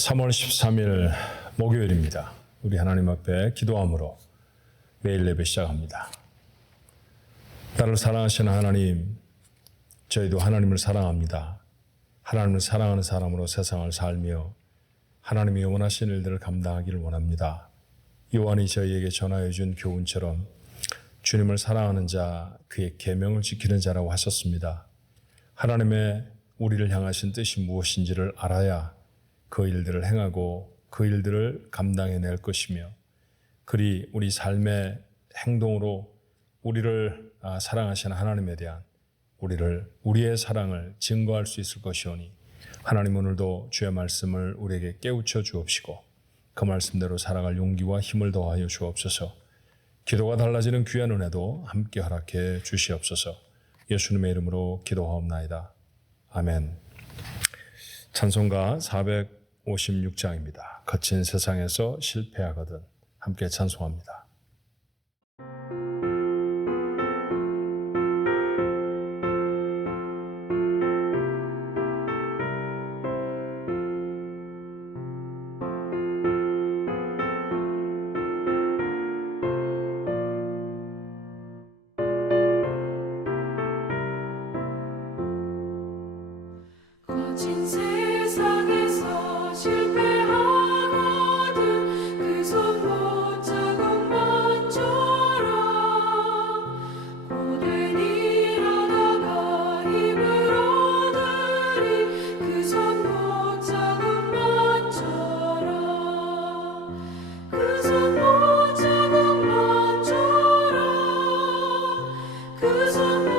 3월 13일 목요일입니다. 우리 하나님 앞에 기도함으로 매일 예배 시작합니다. 나를 사랑하시는 하나님, 저희도 하나님을 사랑합니다. 하나님을 사랑하는 사람으로 세상을 살며 하나님이 원하신 일들을 감당하기를 원합니다. 요한이 저희에게 전하여 준 교훈처럼 주님을 사랑하는 자, 그의 계명을 지키는 자라고 하셨습니다. 하나님의 우리를 향하신 뜻이 무엇인지를 알아야 그 일들을 행하고 그 일들을 감당해낼 것이며, 그리 우리 삶의 행동으로 우리를 사랑하시는 하나님에 대한 우리의 사랑을 증거할 수 있을 것이오니, 하나님 오늘도 주의 말씀을 우리에게 깨우쳐 주옵시고 그 말씀대로 살아갈 용기와 힘을 더하여 주옵소서. 기도가 달라지는 귀한 은혜도 함께 허락해 주시옵소서. 예수님의 이름으로 기도하옵나이다. 아멘. 찬송가 456장입니다. 거친 세상에서 실패하거든. 함께 찬송합니다. 거친 세상에서 실패하거든 그 손 못 잡은 만처럼 고된 일하다가 힘을 얻으리 그 손 못 잡은 만처럼 그 손 못 잡은 만처럼 그 손 못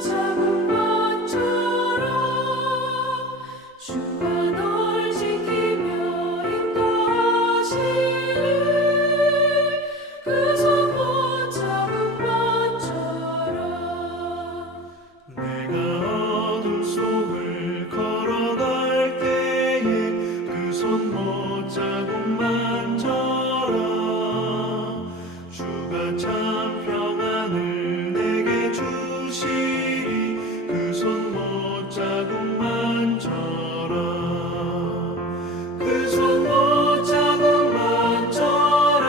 잡은 만처럼 주가 널 지키며 인도하시리 그 손 못 잡은 만처럼 내가 어둠 속을 걸어갈 때에 그 손 못 잡은 만처럼 주가 참 평안을 내게 주시리 그 손 못 잡은 만처럼 그 손 못 잡은 만처럼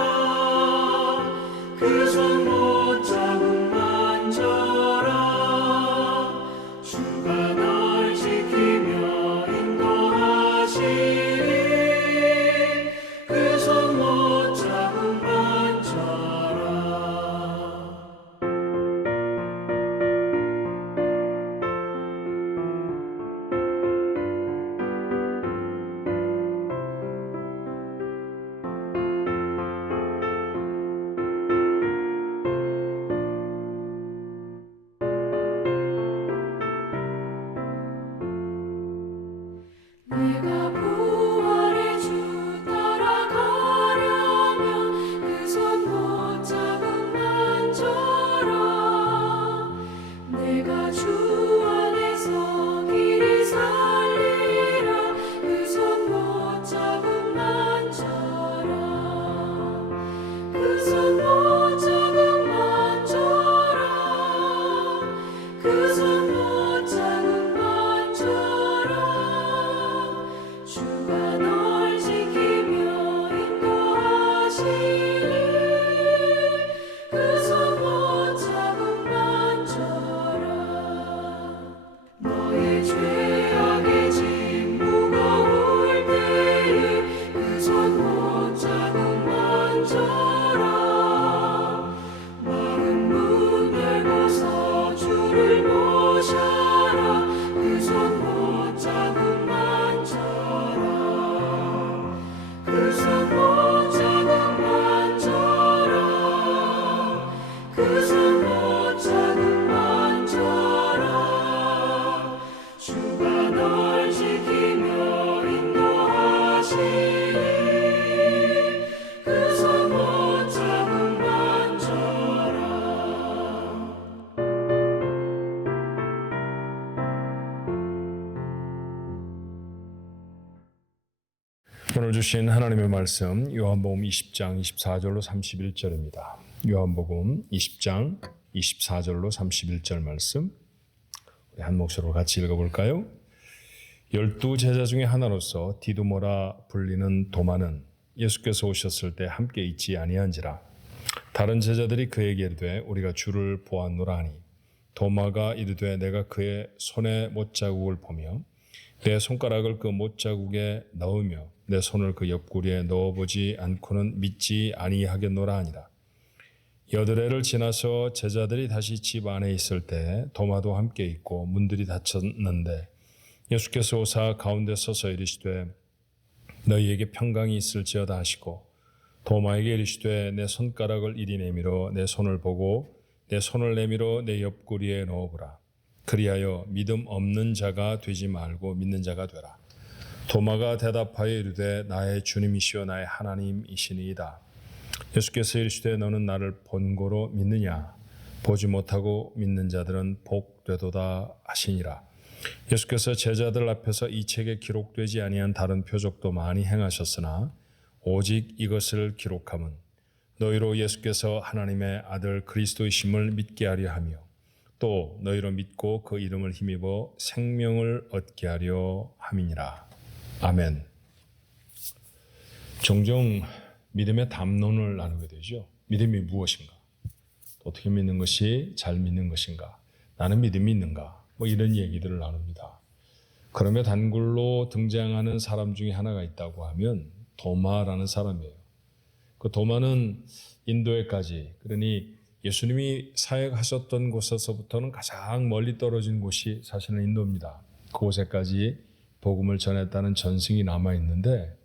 그 손 못 잡은 만처럼 주가 널 지키며 인도하시리 그 손 못 잡은 만처럼 내가 부활의 주 따라가려면 그 손 못 잡은 만처럼 내가 주 안에서 길이 살리라 그 손 못 잡은 만처럼 그 손 못 잡은 만처럼 그 손 못 잡은 만처럼 주가 널 지키며 인도하시리 그 손 못 잡은 만처럼 너의 죄악의 짐 무거울 때에 그 손 못 잡은 만처럼 마른 문 열고서 주를 모셔라 그 손 못 잡은 만처럼 그 손 못 잡은 만처럼 그 손 못 잡은 만처럼 주가 널 지키며 인도하시리 그 손 못 잡은 만처럼 오늘 주신 하나님의 말씀 요한복음 20장 24절로 31절입니다. 요한복음 20장 24절로 31절 말씀 우리 한 목소리로 같이 읽어볼까요? 12 제자 중에 하나로서 디두모라 불리는 도마는 예수께서 오셨을 때 함께 있지 아니한지라. 다른 제자들이 그에게 이르되 우리가 주를 보았노라 하니 도마가 이르되 내가 그의 손에 못자국을 보며 내 손가락을 그 못자국에 넣으며 내 손을 그 옆구리에 넣어보지 않고는 믿지 아니하겠노라 하니라. 여드레를 지나서 제자들이 다시 집 안에 있을 때 도마도 함께 있고 문들이 닫혔는데 예수께서 오사 가운데 서서 이르시되 너희에게 평강이 있을지어다 하시고 도마에게 이르시되 내 손가락을 이리 내밀어 내 손을 보고 내 손을 내밀어 내 옆구리에 넣어보라. 그리하여 믿음 없는 자가 되지 말고 믿는 자가 되라. 도마가 대답하여 이르되 나의 주님이시여 나의 하나님이시니이다. 예수께서 이르시되 너는 나를 본고로 믿느냐? 보지 못하고 믿는 자들은 복되도다 하시니라. 예수께서 제자들 앞에서 이 책에 기록되지 아니한 다른 표적도 많이 행하셨으나 오직 이것을 기록함은 너희로 예수께서 하나님의 아들 그리스도이심을 믿게 하려 하며 또 너희로 믿고 그 이름을 힘입어 생명을 얻게 하려 함이니라. 아멘. 종종 믿음의 담론을 나누게 되죠. 믿음이 무엇인가? 어떻게 믿는 것이 잘 믿는 것인가? 나는 믿음이 있는가? 뭐 이런 얘기들을 나눕니다. 그러며 단골로 등장하는 사람 중에 하나가 있다고 하면 도마라는 사람이에요. 그 도마는 인도에까지, 그러니 예수님이 사역하셨던 곳에서부터는 가장 멀리 떨어진 곳이 사실은 인도입니다. 그곳에까지 복음을 전했다는 전승이 남아있는데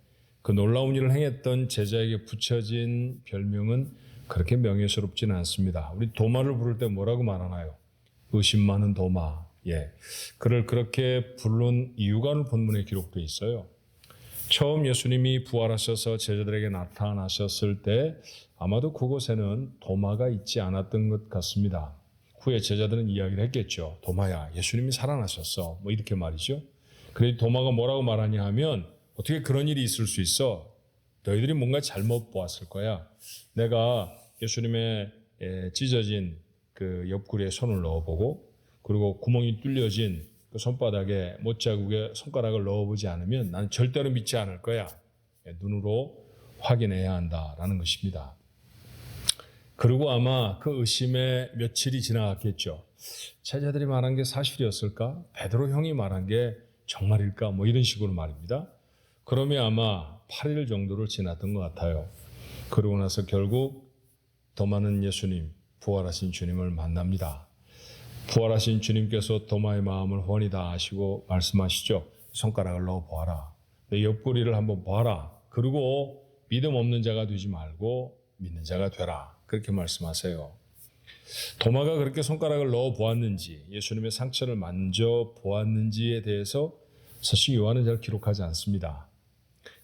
그 놀라운 일을 행했던 제자에게 붙여진 별명은 그렇게 명예스럽지는 않습니다. 우리 도마를 부를 때 뭐라고 말하나요? 의심 많은 도마. 예, 그를 그렇게 부른 이유가 오늘 본문에 기록되어 있어요. 처음 예수님이 부활하셔서 제자들에게 나타나셨을 때 아마도 그곳에는 도마가 있지 않았던 것 같습니다. 후에 제자들은 이야기를 했겠죠. 도마야, 예수님이 살아나셨어. 뭐 이렇게 말이죠. 그래서 도마가 뭐라고 말하냐 하면 어떻게 그런 일이 있을 수 있어? 너희들이 뭔가 잘못 보았을 거야. 내가 예수님의 찢어진 그 옆구리에 손을 넣어보고 그리고 구멍이 뚫려진 그 손바닥에 못자국에 손가락을 넣어보지 않으면 나는 절대로 믿지 않을 거야. 눈으로 확인해야 한다라는 것입니다. 그리고 아마 그 의심에 며칠이 지나갔겠죠. 제자들이 말한 게 사실이었을까? 베드로 형이 말한 게 정말일까? 뭐 이런 식으로 말입니다. 그러면 아마 8일 정도를 지났던 것 같아요. 그러고 나서 결국 도마는 예수님, 부활하신 주님을 만납니다. 부활하신 주님께서 도마의 마음을 훤히 다 아시고 말씀하시죠. 손가락을 넣어 보아라. 내 옆구리를 한번 봐라. 그리고 믿음 없는 자가 되지 말고 믿는 자가 되라. 그렇게 말씀하세요. 도마가 그렇게 손가락을 넣어 보았는지 예수님의 상처를 만져 보았는지에 대해서 사실 요한은 잘 기록하지 않습니다.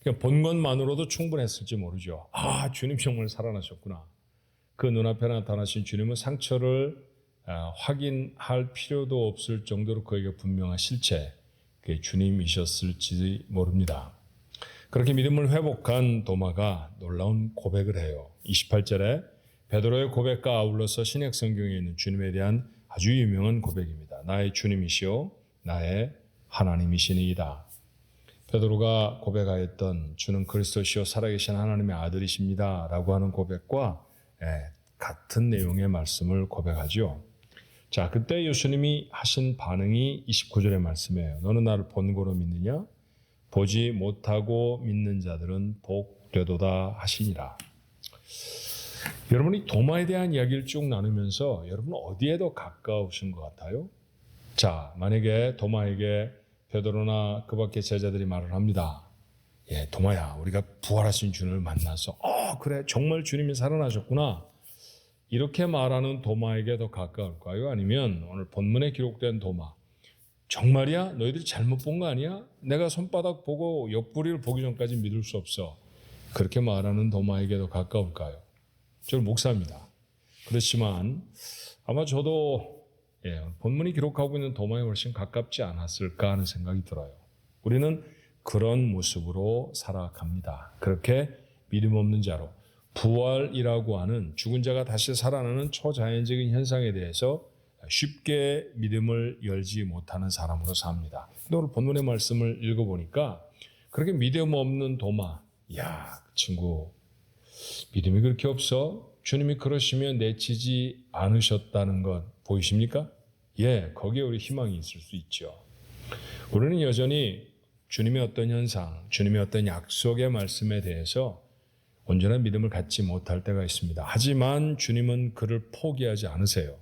그냥 본 것만으로도 충분했을지 모르죠. 아, 주님 정말 살아나셨구나. 그 눈앞에 나타나신 주님은 상처를 확인할 필요도 없을 정도로 그에게 분명한 실체, 그게 주님이셨을지 모릅니다. 그렇게 믿음을 회복한 도마가 놀라운 고백을 해요. 28절에 베드로의 고백과 아울러서 신약 성경에 있는 주님에 대한 아주 유명한 고백입니다. 나의 주님이시오 나의 하나님이시니이다. 베드로가 고백하였던 주는 그리스도시요 살아계신 하나님의 아들이십니다 라고 하는 고백과 같은 내용의 말씀을 고백하죠. 자, 그때 예수님이 하신 반응이 29절의 말씀이에요. 너는 나를 본고로 믿느냐? 보지 못하고 믿는 자들은 복되도다 하시니라. 여러분이 도마에 대한 이야기를 쭉 나누면서 여러분 어디에 더 가까우신 것 같아요? 자, 만약에 도마에게 베드로나 그 밖에 제자들이 말을 합니다. 예, 도마야, 우리가 부활하신 주님을 만나서 그래, 정말 주님이 살아나셨구나. 이렇게 말하는 도마에게 더 가까울까요? 아니면 오늘 본문에 기록된 도마, 정말이야? 너희들이 잘못 본 거 아니야? 내가 손바닥 보고 옆구리를 보기 전까지 믿을 수 없어. 그렇게 말하는 도마에게 더 가까울까요? 저는 목사입니다. 그렇지만 아마 저도 본문이 기록하고 있는 도마에 훨씬 가깝지 않았을까 하는 생각이 들어요. 우리는 그런 모습으로 살아갑니다. 그렇게 믿음 없는 자로 부활이라고 하는 죽은 자가 다시 살아나는 초자연적인 현상에 대해서 쉽게 믿음을 열지 못하는 사람으로 삽니다. 근데 오늘 본문의 말씀을 읽어보니까 그렇게 믿음 없는 도마, 야, 그 친구 믿음이 그렇게 없어? 주님이 그러시면 내치지 않으셨다는 것 보이십니까? 예, 거기에 우리 희망이 있을 수 있죠. 우리는 여전히 주님의 어떤 현상, 주님의 어떤 약속의 말씀에 대해서 온전한 믿음을 갖지 못할 때가 있습니다. 하지만 주님은 그를 포기하지 않으세요.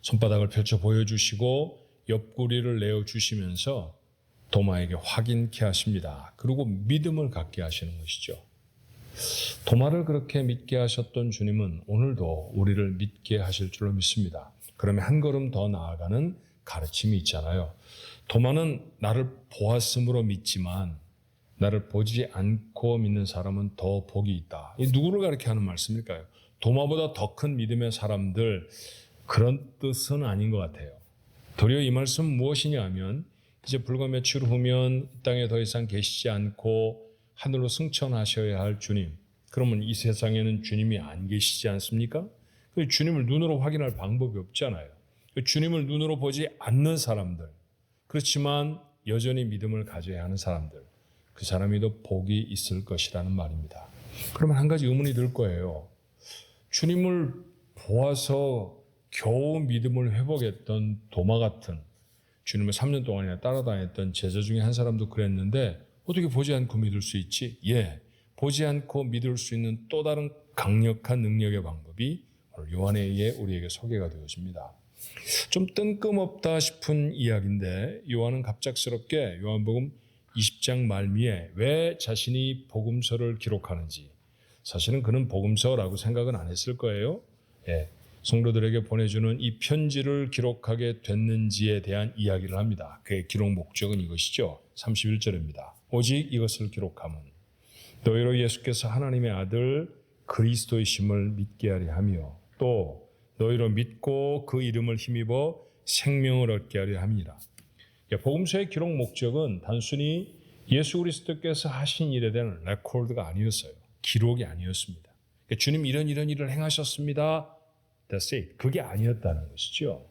손바닥을 펼쳐 보여주시고 옆구리를 내어주시면서 도마에게 확인케 하십니다. 그리고 믿음을 갖게 하시는 것이죠. 도마를 그렇게 믿게 하셨던 주님은 오늘도 우리를 믿게 하실 줄로 믿습니다. 그러면 한 걸음 더 나아가는 가르침이 있잖아요. 도마는 나를 보았으므로 믿지만 나를 보지 않고 믿는 사람은 더 복이 있다. 이 누구를 가르쳐 하는 말씀일까요? 도마보다 더 큰 믿음의 사람들, 그런 뜻은 아닌 것 같아요. 도리어 이 말씀 무엇이냐 하면 이제 불과 며칠 후면 이 땅에 더 이상 계시지 않고 하늘로 승천하셔야 할 주님, 그러면 이 세상에는 주님이 안 계시지 않습니까? 주님을 눈으로 확인할 방법이 없잖아요. 주님을 눈으로 보지 않는 사람들, 그렇지만 여전히 믿음을 가져야 하는 사람들, 그 사람이 더 복이 있을 것이라는 말입니다. 그러면 한 가지 의문이 들 거예요. 주님을 보아서 겨우 믿음을 회복했던 도마 같은, 주님을 3년 동안이나 따라다녔던 제자 중에 한 사람도 그랬는데 어떻게 보지 않고 믿을 수 있지? 예, 보지 않고 믿을 수 있는 또 다른 강력한 능력의 방법이 오늘 요한에 의해 우리에게 소개가 되어집니다. 좀 뜬금없다 싶은 이야기인데 요한은 갑작스럽게 요한복음 20장 말미에 왜 자신이 복음서를 기록하는지, 사실은 그는 복음서라고 생각은 안 했을 거예요. 예, 성도들에게 보내주는 이 편지를 기록하게 됐는지에 대한 이야기를 합니다. 그의 기록 목적은 이것이죠. 31절입니다. 오직 이것을 기록함은 너희로 예수께서 하나님의 아들 그리스도이심을 믿게 하려 하며 또 너희로 믿고 그 이름을 힘입어 생명을 얻게 하려 함이라. 복음서의 기록 목적은 단순히 예수 그리스도께서 하신 일에 대한 레코드가 아니었어요. 기록이 아니었습니다. 주님 이런 일을 행하셨습니다. That's it. 그게 아니었다는 것이죠.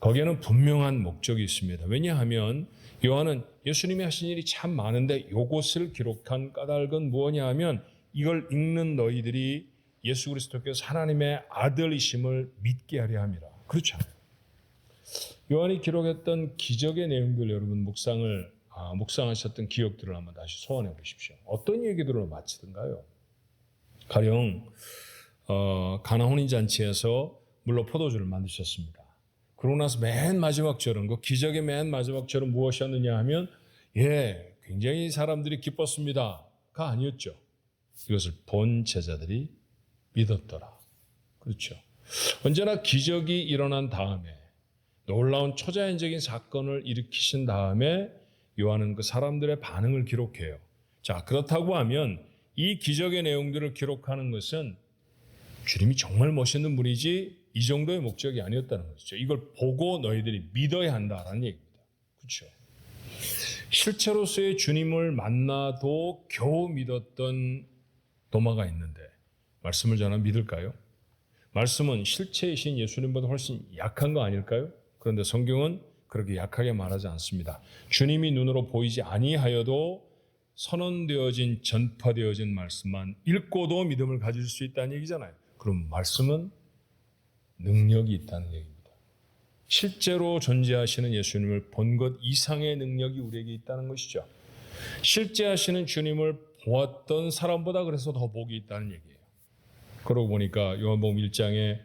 거기에는 분명한 목적이 있습니다. 왜냐하면 요한은 예수님이 하신 일이 참 많은데 이것을 기록한 까닭은 무엇냐 하면 이걸 읽는 너희들이 예수 그리스도께서 하나님의 아들이심을 믿게 하려 함이라. 그렇잖아요. 요한이 기록했던 기적의 내용들 여러분 묵상하셨던 기억들을 한번 다시 소환해 보십시오. 어떤 얘기들로 마치던가요? 가령 가나 혼인잔치에서 물로 포도주를 만드셨습니다. 그러고 나서 맨 마지막 절은, 그 기적의 맨 마지막 절은 무엇이었느냐 하면 굉장히 사람들이 기뻤습니다가 아니었죠. 이것을 본 제자들이 믿었더라. 그렇죠. 언제나 기적이 일어난 다음에 놀라운 초자연적인 사건을 일으키신 다음에 요한은 그 사람들의 반응을 기록해요. 자, 그렇다고 하면 이 기적의 내용들을 기록하는 것은 주님이 정말 멋있는 분이지 이 정도의 목적이 아니었다는 것이죠. 이걸 보고 너희들이 믿어야 한다라는 얘기입니다. 그렇죠. 실체로서의 주님을 만나도 겨우 믿었던 도마가 있는데 말씀을 전하면 믿을까요? 말씀은 실체이신 예수님보다 훨씬 약한 거 아닐까요? 그런데 성경은 그렇게 약하게 말하지 않습니다. 주님이 눈으로 보이지 아니하여도 선언되어진, 전파되어진 말씀만 읽고도 믿음을 가질 수 있다는 얘기잖아요. 그럼 말씀은 능력이 있다는 얘기입니다. 실제로 존재하시는 예수님을 본 것 이상의 능력이 우리에게 있다는 것이죠. 실제 하시는 주님을 보았던 사람보다 그래서 더 복이 있다는 얘기예요. 그러고 보니까 요한복음 1장에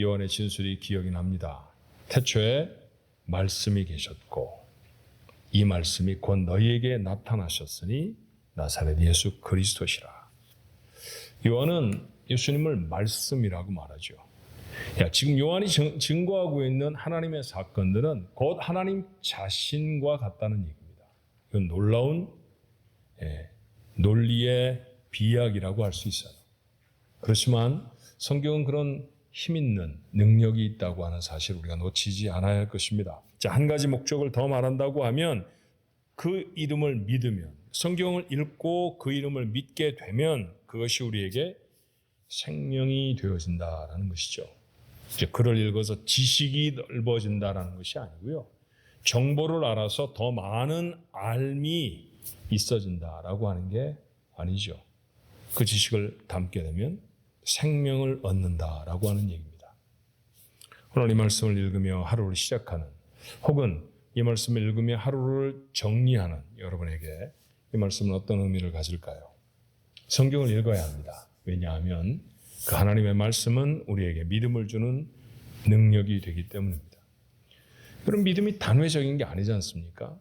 요한의 진술이 기억이 납니다. 태초에 말씀이 계셨고 이 말씀이 곧 너희에게 나타나셨으니 나사렛 예수 그리스도시라. 요한은 예수님을 말씀이라고 말하죠. 지금 요한이 증거하고 있는 하나님의 사건들은 곧 하나님 자신과 같다는 얘기입니다. 이건 놀라운 논리의 비약이라고 할 수 있어요. 그렇지만 성경은 그런 힘 있는 능력이 있다고 하는 사실을 우리가 놓치지 않아야 할 것입니다. 자, 한 가지 목적을 더 말한다고 하면 그 이름을 믿으면, 성경을 읽고 그 이름을 믿게 되면 그것이 우리에게 생명이 되어진다라는 것이죠. 이제 글을 읽어서 지식이 넓어진다라는 것이 아니고요. 정보를 알아서 더 많은 삶이 있어진다라고 하는 게 아니죠. 그 지식을 담게 되면 생명을 얻는다라고 하는 얘기입니다. 오늘 이 말씀을 읽으며 하루를 시작하는 혹은 이 말씀을 읽으며 하루를 정리하는 여러분에게 이 말씀은 어떤 의미를 가질까요? 성경을 읽어야 합니다. 왜냐하면 그 하나님의 말씀은 우리에게 믿음을 주는 능력이 되기 때문입니다. 그럼 믿음이 단회적인 게 아니지 않습니까?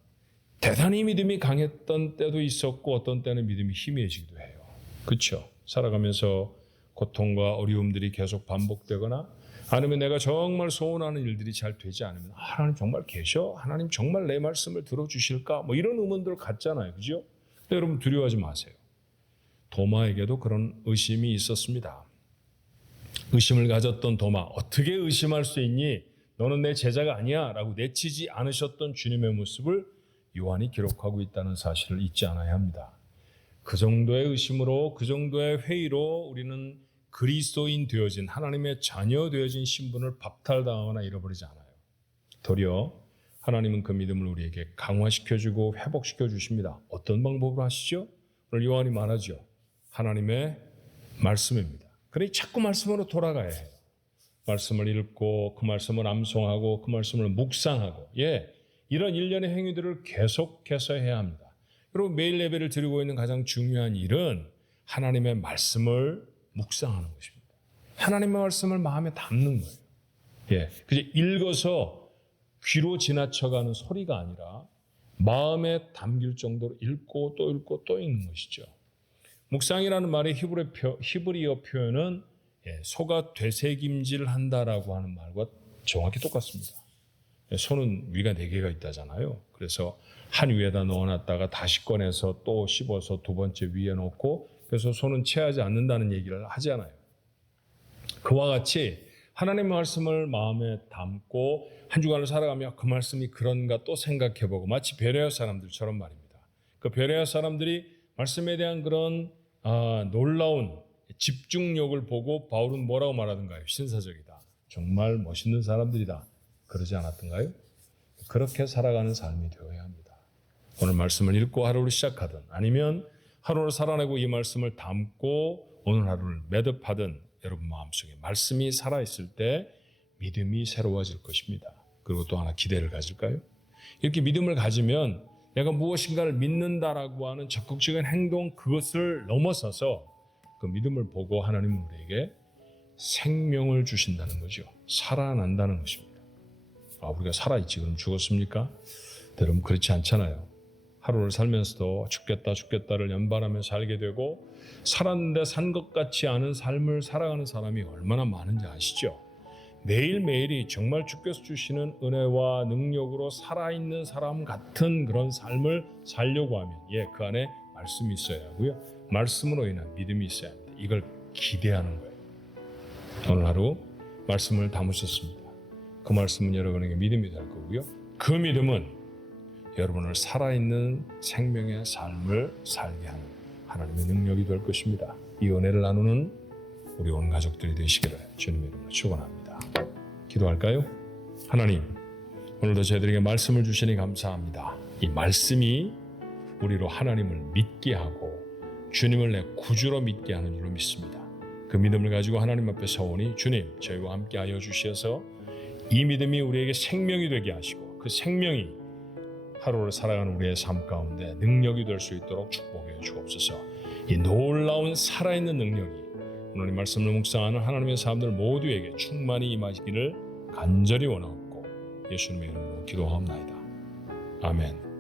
대단히 믿음이 강했던 때도 있었고 어떤 때는 믿음이 희미해지기도 해요. 그렇죠? 살아가면서 고통과 어려움들이 계속 반복되거나 아니면 내가 정말 소원하는 일들이 잘 되지 않으면 하나님 정말 계셔? 하나님 정말 내 말씀을 들어주실까? 뭐 이런 의문들을 갖잖아요. 그죠? 근데 여러분 두려워하지 마세요. 도마에게도 그런 의심이 있었습니다. 의심을 가졌던 도마, 어떻게 의심할 수 있니? 너는 내 제자가 아니야 라고 내치지 않으셨던 주님의 모습을 요한이 기록하고 있다는 사실을 잊지 않아야 합니다. 그 정도의 의심으로 그 정도의 회의로 우리는 그리스도인 되어진 하나님의 자녀 되어진 신분을 박탈당하거나 잃어버리지 않아요. 도리어 하나님은 그 믿음을 우리에게 강화시켜주고 회복시켜 주십니다. 어떤 방법으로 하시죠? 오늘 요한이 말하죠. 하나님의 말씀입니다. 그러니 자꾸 말씀으로 돌아가야 해요. 말씀을 읽고 그 말씀을 암송하고 그 말씀을 묵상하고 이런 일련의 행위들을 계속해서 해야 합니다. 여러분 매일 예배를 드리고 있는 가장 중요한 일은 하나님의 말씀을 묵상하는 것입니다. 하나님의 말씀을 마음에 담는 거예요. 그래서 읽어서 귀로 지나쳐가는 소리가 아니라 마음에 담길 정도로 읽고 또 읽고 또 읽는 것이죠. 묵상이라는 말의 히브리어 표현은 소가 되새김질 한다라고 하는 말과 정확히 똑같습니다. 소는 위가 4개가 있다잖아요. 그래서 한 위에다 넣어놨다가 다시 꺼내서 또 씹어서 두 번째 위에 넣고 그래서 소는 체하지 않는다는 얘기를 하잖아요. 그와 같이 하나님의 말씀을 마음에 담고 한 주간을 살아가며 그 말씀이 그런가 또 생각해보고 마치 베레아 사람들처럼 말입니다. 그 베레아 사람들이 말씀에 대한 그런 놀라운 집중력을 보고 바울은 뭐라고 말하던가요? 신사적이다. 정말 멋있는 사람들이다. 그러지 않았던가요? 그렇게 살아가는 삶이 되어야 합니다. 오늘 말씀을 읽고 하루를 시작하든 아니면 하루를 살아내고 이 말씀을 담고 오늘 하루를 매듭하든 여러분 마음속에 말씀이 살아있을 때 믿음이 새로워질 것입니다. 그리고 또 하나 기대를 가질까요? 이렇게 믿음을 가지면 내가 무엇인가를 믿는다라고 하는 적극적인 행동 그것을 넘어서서 그 믿음을 보고 하나님은 우리에게 생명을 주신다는 거죠. 살아난다는 것입니다. 우리가 살아있지 그럼 죽었습니까? 여러분 그렇지 않잖아요. 하루를 살면서도 죽겠다를 연발하며 살게 되고 살았는데 산 것 같지 않은 삶을 살아가는 사람이 얼마나 많은지 아시죠? 매일매일이 정말 주께서 주시는 은혜와 능력으로 살아있는 사람 같은 그런 삶을 살려고 하면 그 안에 말씀이 있어야 하고요. 말씀으로 인한 믿음이 있어야 합니다. 이걸 기대하는 거예요. 오늘 하루 말씀을 담으셨습니다. 그 말씀은 여러분에게 믿음이 될 거고요. 그 믿음은 여러분을 살아있는 생명의 삶을 살게 하는 하나님의 능력이 될 것입니다. 이 은혜를 나누는 우리 온 가족들이 되시기를 주님의 이름으로 축원합니다. 기도할까요? 하나님, 오늘도 저희들에게 말씀을 주시니 감사합니다. 이 말씀이 우리로 하나님을 믿게 하고 주님을 내 구주로 믿게 하는 줄로 믿습니다. 그 믿음을 가지고 하나님 앞에 서오니 주님, 저희와 함께 하여 주셔서 이 믿음이 우리에게 생명이 되게 하시고 그 생명이 하루를 살아가는 우리의 삶 가운데 능력이 될 수 있도록 축복해 주옵소서. 이 놀라운 살아있는 능력이 오늘 이 말씀을 묵상하는 하나님의 사람들 모두에게 충만히 임하시기를 간절히 원하옵고 예수님의 이름으로 기도하옵나이다. 아멘.